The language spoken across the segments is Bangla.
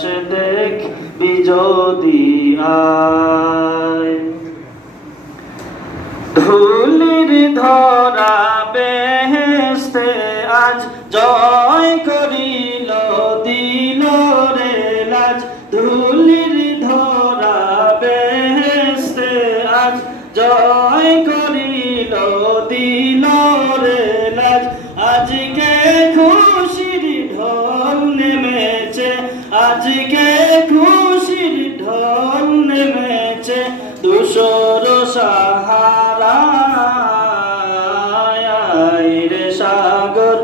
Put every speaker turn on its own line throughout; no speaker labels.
বাতাস দেখ বিজদি আয়। ধুলির ধরা বেহেস্তে আজ জয় ঢল নেমেছে দুশোর সাহারা। রে সাগর,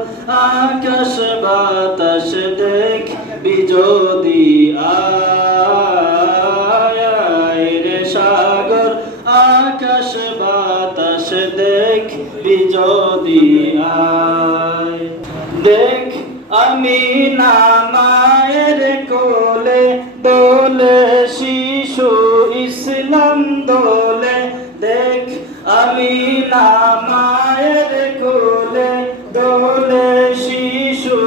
আকাশ বাতাস দেখ, বিজোদি রে সাগর, আকাশ বাতাস দেখ, বিজোদি দেখ, আমি না আমি না মায়ের কোলে, দোলে শিশু,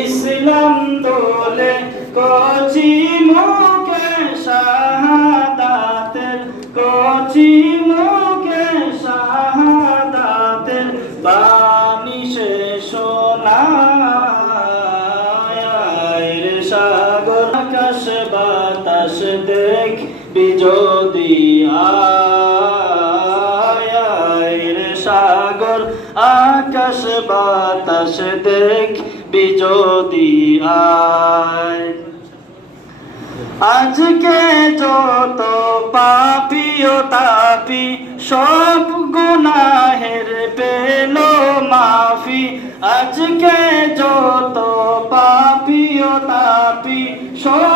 ইসলাম দোলে। কচি মুখে শাহাদাতের, কচি মুখে শাহাদাতের বাণী সে শোনায় রে সাগর। আকাশ বাতাস দেখ বিজোদি আকাশ বাতাস দেখ, বিজোদি আয়। আজকে যত পাপিও তাপি, সব গুনাহের পেল মাফি। আজকে যত পাপিও তাপি, সব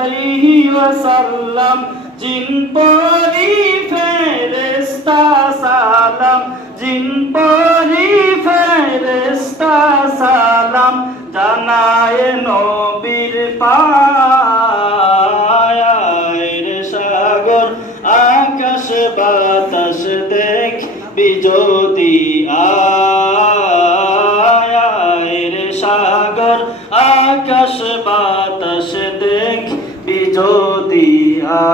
আলাইহি ওয়াসাল্লাম, জিন পরি ফেরেশতা সালাম, জিন পরি ফেরেশতা সালাম, জানায় নবীর পায় রে সাগর, আকাশ বাতাস দেখ বিজোদি আয় রে সাগর, আকাশ বাতাস দেখ বিজোদিয়া